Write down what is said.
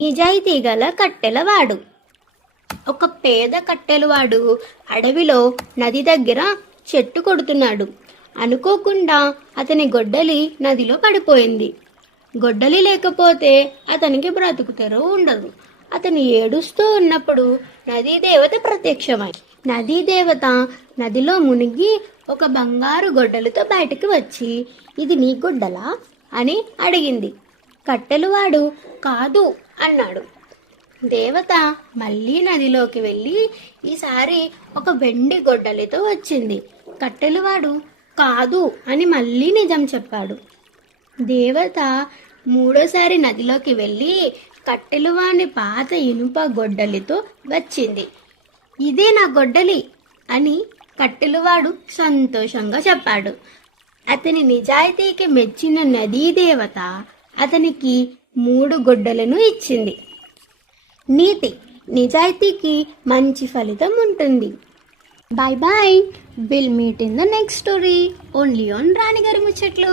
నిజాయితీ గల కట్టెలవాడు. ఒక పేద కట్టెలవాడు అడవిలో నది దగ్గర చెట్టు కొడుతున్నాడు. అనుకోకుండా అతని గొడ్డలి నదిలో పడిపోయింది. గొడ్డలి లేకపోతే అతనికి బ్రతుకు తెరువు ఉండదు. అతను ఏడుస్తూ ఉన్నప్పుడు నదీదేవత ప్రత్యక్షమై నదీదేవత నదిలో మునిగి ఒక బంగారు గొడ్డలితో బయటకు వచ్చి, ఇది నీ గొడ్డలా అని అడిగింది. కట్టెలువాడు కాదు అన్నాడు. దేవత మళ్ళీ నదిలోకి వెళ్ళి ఈసారి ఒక వెండి గొడ్డలితో వచ్చింది. కట్టెలువాడు కాదు అని మళ్ళీ నిజం చెప్పాడు. దేవత మూడోసారి నదిలోకి వెళ్ళి కట్టెలువాని పాత ఇనుప గొడ్డలితో వచ్చింది. ఇదే నా గొడ్డలి అని కట్టెలువాడు సంతోషంగా చెప్పాడు. అతని నిజాయితీకి మెచ్చిన నదీదేవత అతనికి 3 గొడ్డలను ఇచ్చింది. నీతి: నిజాయితీకి మంచి ఫలితం ఉంటుంది. Bye bye. Will meet in the next story only on రాణిగారి ముచ్చట్లు.